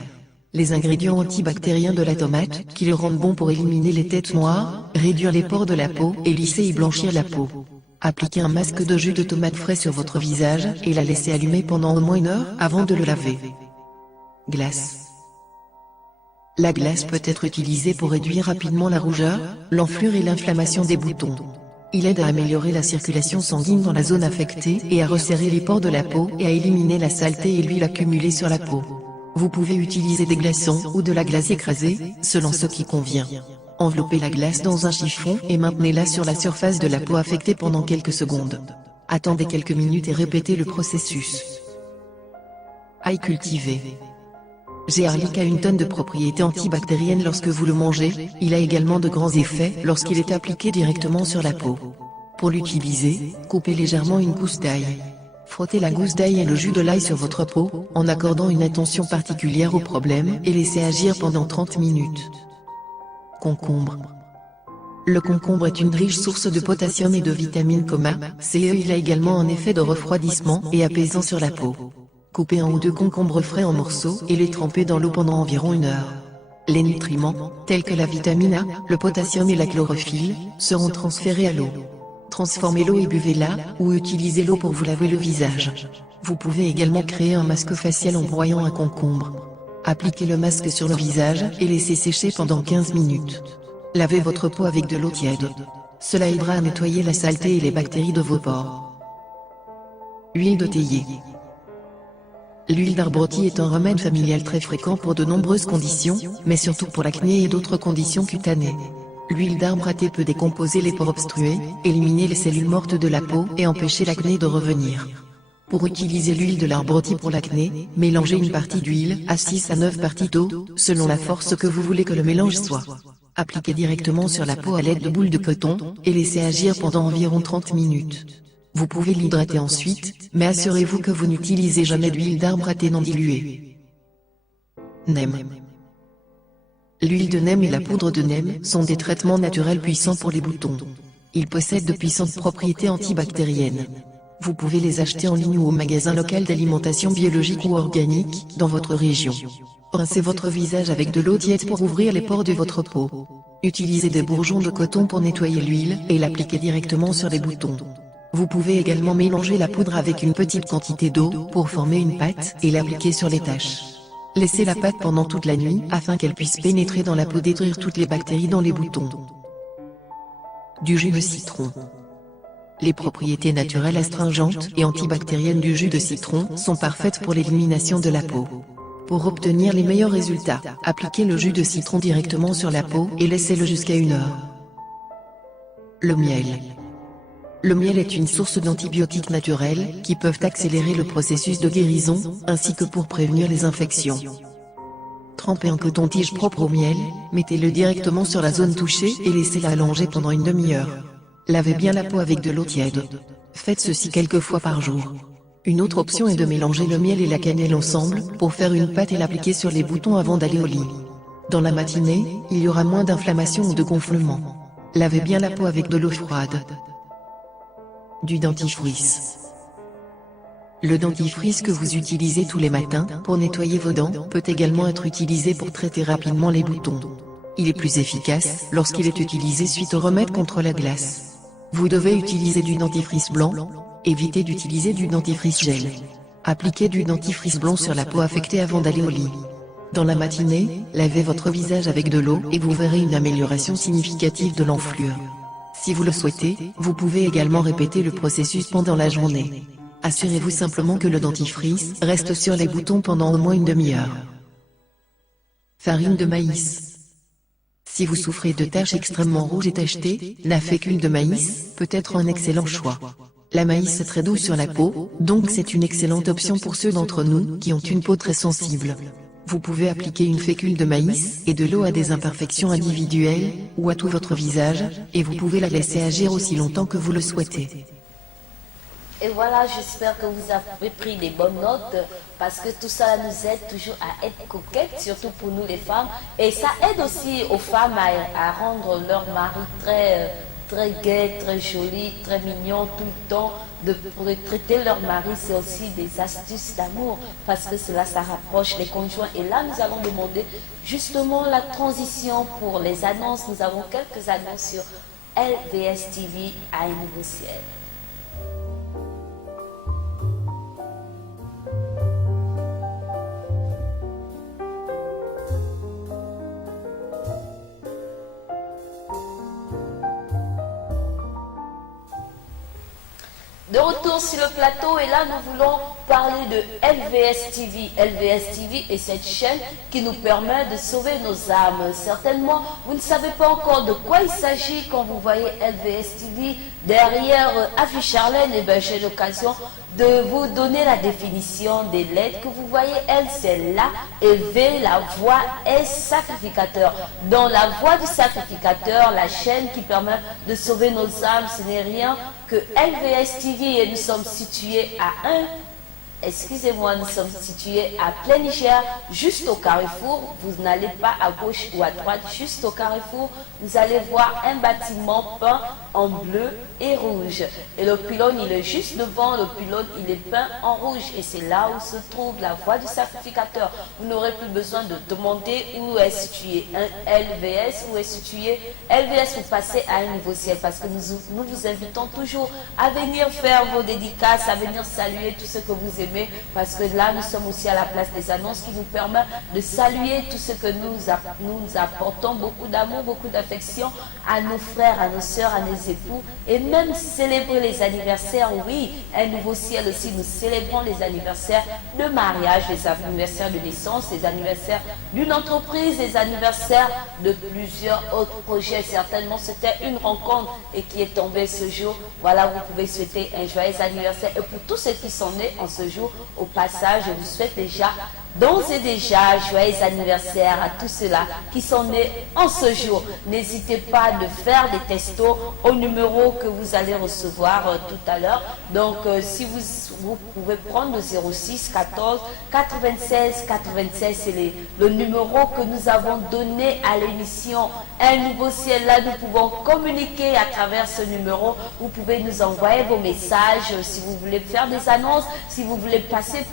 Les ingrédients antibactériens de la tomate, qui le rendent bon pour éliminer les têtes noires, réduire les pores de la peau et lisser et blanchir la peau. Appliquez un masque de jus de tomate frais sur votre visage et la laissez allumer pendant au moins 1 heure avant de le laver. Glace. La glace peut être utilisée pour réduire rapidement la rougeur, l'enflure et l'inflammation des boutons. Il aide à améliorer la circulation sanguine dans la zone affectée et à resserrer les pores de la peau et à éliminer la saleté et l'huile accumulée sur la peau. Vous pouvez utiliser des glaçons ou de la glace écrasée, selon ce qui convient. Enveloppez la glace dans un chiffon et maintenez-la sur la surface de la peau affectée pendant quelques secondes. Attendez quelques minutes et répétez le processus. Ail cultivé. Géarlic a une tonne de propriétés antibactériennes lorsque vous le mangez, il a également de grands effets lorsqu'il est appliqué directement sur la peau. Pour l'utiliser, coupez légèrement une gousse d'ail. Frottez la gousse d'ail et le jus de l'ail sur votre peau, en accordant une attention particulière au problème et laissez agir pendant 30 minutes. Concombre. Le concombre est une riche source de potassium et de vitamine comme A, C et E. Il a également un effet de refroidissement et apaisant sur la peau. Coupez 1 ou 2 concombres frais en morceaux et les trempez dans l'eau pendant environ 1 heure. Les nutriments, tels que la vitamine A, le potassium et la chlorophylle, seront transférés à l'eau. Transformez l'eau et buvez-la, ou utilisez l'eau pour vous laver le visage. Vous pouvez également créer un masque facial en broyant un concombre. Appliquez le masque sur le visage et laissez sécher pendant 15 minutes. Lavez votre peau avec de l'eau tiède. Cela aidera à nettoyer la saleté et les bactéries de vos pores. Huile de théier. L'huile d'arbrotie est un remède familial très fréquent pour de nombreuses conditions, mais surtout pour l'acné et d'autres conditions cutanées. L'huile d'arbre à thé peut décomposer les pores obstrués, éliminer les cellules mortes de la peau et empêcher l'acné de revenir. Pour utiliser l'huile de l'arbrotie pour l'acné, mélangez une partie d'huile à 6 à 9 parties d'eau, selon la force que vous voulez que le mélange soit. Appliquez directement sur la peau à l'aide de boules de coton, et laissez agir pendant environ 30 minutes. Vous pouvez l'hydrater ensuite, mais assurez-vous que vous n'utilisez jamais d'huile d'arbre à thé non diluée. Nem. L'huile de nem et la poudre de nem sont des traitements naturels puissants pour les boutons. Ils possèdent de puissantes propriétés antibactériennes. Vous pouvez les acheter en ligne ou au magasin local d'alimentation biologique ou organique, dans votre région. Rincez votre visage avec de l'eau tiède pour ouvrir les pores de votre peau. Utilisez des bourgeons de coton pour nettoyer l'huile et l'appliquer directement sur les boutons. Vous pouvez également mélanger la poudre avec une petite quantité d'eau pour former une pâte et l'appliquer sur les taches. Laissez la pâte pendant toute la nuit afin qu'elle puisse pénétrer dans la peau et détruire toutes les bactéries dans les boutons. Du jus de citron. Les propriétés naturelles astringentes et antibactériennes du jus de citron sont parfaites pour l'élimination de la peau. Pour obtenir les meilleurs résultats, appliquez le jus de citron directement sur la peau et laissez-le jusqu'à 1 heure. Le miel. Le miel est une source d'antibiotiques naturels qui peuvent accélérer le processus de guérison, ainsi que pour prévenir les infections. Trempez un coton-tige propre au miel, mettez-le directement sur la zone touchée et laissez-la allonger pendant une demi-heure. Lavez bien la peau avec de l'eau tiède. Faites ceci quelques fois par jour. Une autre option est de mélanger le miel et la cannelle ensemble pour faire une pâte et l'appliquer sur les boutons avant d'aller au lit. Dans la matinée, il y aura moins d'inflammation ou de gonflement. Lavez bien la peau avec de l'eau froide. Du dentifrice. Le dentifrice que vous utilisez tous les matins pour nettoyer vos dents peut également être utilisé pour traiter rapidement les boutons. Il est plus efficace lorsqu'il est utilisé suite au remède contre la glace. Vous devez utiliser du dentifrice blanc. Évitez d'utiliser du dentifrice gel. Appliquez du dentifrice blanc sur la peau affectée avant d'aller au lit. Dans la matinée, lavez votre visage avec de l'eau et vous verrez une amélioration significative de l'enflure. Si vous le souhaitez, vous pouvez également répéter le processus pendant la journée. Assurez-vous simplement que le dentifrice reste sur les boutons pendant au moins une demi-heure. Farine de maïs. Si vous souffrez de taches extrêmement rouges et tachetées, la fécule de maïs peut être un excellent choix. La maïs est très douce sur la peau, donc c'est une excellente option pour ceux d'entre nous qui ont une peau très sensible. Vous pouvez appliquer une fécule de maïs et de l'eau à des imperfections individuelles ou à tout votre visage, et vous pouvez la laisser agir aussi longtemps que vous le souhaitez. Et voilà, j'espère que vous avez pris des bonnes notes parce que tout ça nous aide toujours à être coquettes, surtout pour nous les femmes. Et ça aide aussi aux femmes à rendre leur mari très gai, très joli, très mignon tout le temps. Pour traiter leur mari, c'est aussi des astuces d'amour parce que cela, ça rapproche les conjoints. Et là, nous allons demander justement la transition pour les annonces. Nous avons quelques annonces sur LVS TV à un nouveau ciel. De retour sur le plateau et là nous voulons parler de LVS TV. LVS TV est cette chaîne qui nous permet de sauver nos âmes. Certainement, vous ne savez pas encore de quoi il s'agit quand vous voyez LVS TV derrière Affiche Charlène. Et bien j'ai l'occasion de vous donner la définition des lettres que vous voyez. L c'est la et V la voix est sacrificateur. Dans la voix du sacrificateur, la chaîne qui permet de sauver nos âmes, ce n'est rien que LVS TV et nous sommes situés à nous sommes situés à Plein Niger, juste au carrefour. Vous n'allez pas à gauche ou à droite, juste au carrefour, vous allez voir un bâtiment peint en bleu et rouge. Et le pylône, il est juste devant, le pylône, il est peint en rouge. Et c'est là où se trouve la voie du sacrificateur. Vous n'aurez plus besoin de demander où est situé un LVS, où est situé LVS. Vous passez à un nouveau ciel parce que nous vous invitons toujours à venir faire vos dédicaces, à venir saluer tout ce que vous aimez. Parce que là, nous sommes aussi à la place des annonces qui nous permet de saluer tout ce que nous apportons, beaucoup d'amour, beaucoup d'affection à nos frères, à nos sœurs, à nos époux, et même célébrer les anniversaires. Oui, un nouveau ciel aussi, nous célébrons les anniversaires de mariage, les anniversaires de naissance, les anniversaires d'une entreprise, les anniversaires de plusieurs autres projets. Certainement, c'était une rencontre et qui est tombée ce jour. Voilà, vous pouvez souhaiter un joyeux anniversaire. Et pour tous ceux qui sont nés en ce jour, au passage, je vous souhaite d'ores et déjà joyeux anniversaire à tous ceux-là qui sont nés en ce jour. N'hésitez pas de faire des textos au numéro que vous allez recevoir tout à l'heure. Donc, si vous pouvez prendre le 06 14 96 96, c'est le numéro que nous avons donné à l'émission Un Nouveau Ciel. Là, nous pouvons communiquer à travers ce numéro. Vous pouvez nous envoyer vos messages si vous voulez faire des annonces, si vous voulez passer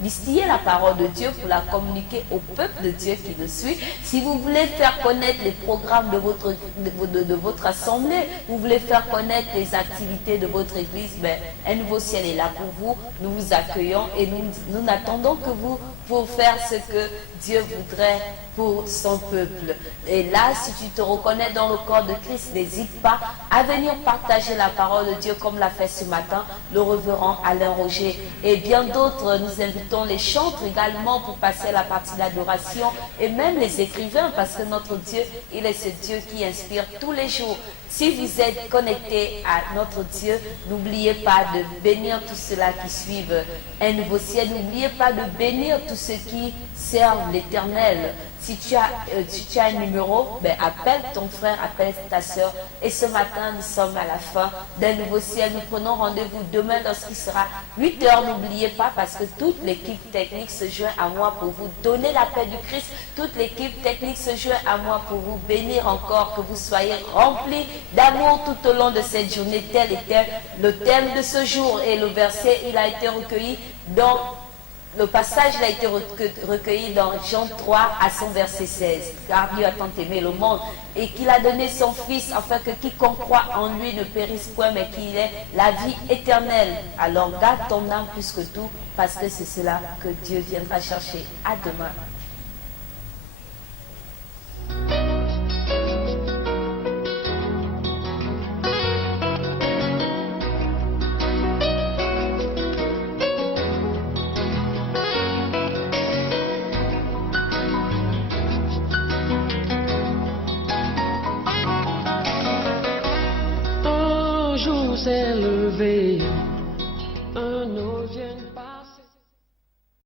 distiller la parole de Dieu pour la communiquer au peuple de Dieu qui nous suit. Si vous voulez faire connaître les programmes de votre assemblée, vous voulez faire connaître les activités de votre église, ben, Un Nouveau Ciel est là pour vous. Nous vous accueillons et nous n'attendons que vous pour faire ce que Dieu voudrait pour son peuple. Et là, si tu te reconnais dans le corps de Christ, n'hésite pas à venir partager la parole de Dieu comme l'a fait ce matin le révérend Alain Roger et bien d'autres. Nous invitons les chantres également pour passer à la partie d'adoration et même les écrivains, parce que notre Dieu, il est ce Dieu qui inspire tous les jours. Si vous êtes connectés à notre Dieu, n'oubliez pas de bénir tous ceux-là qui suivent Un Nouveau Ciel. N'oubliez pas de bénir tous ceux qui servent l'Éternel. Si tu as un numéro, ben appelle ton frère, appelle ta soeur. Et ce matin, nous sommes à la fin d'Un Nouveau Ciel. Nous prenons rendez-vous demain lorsqu'il sera 8 h. N'oubliez pas, parce que toute l'équipe technique se joint à moi pour vous donner la paix du Christ. Toute l'équipe technique se joint à moi pour vous bénir encore, que vous soyez remplis d'amour tout au long de cette journée. Tel était le thème de ce jour. Et le verset, il a été recueilli dans... Le passage a été recueilli dans Jean 3 à son verset 16. Car Dieu a tant aimé le monde et qu'il a donné son Fils afin que quiconque croit en lui ne périsse point mais qu'il ait la vie éternelle. Alors garde ton âme plus que tout, parce que c'est cela que Dieu viendra chercher. À demain. S'est levé, un eau vient pas.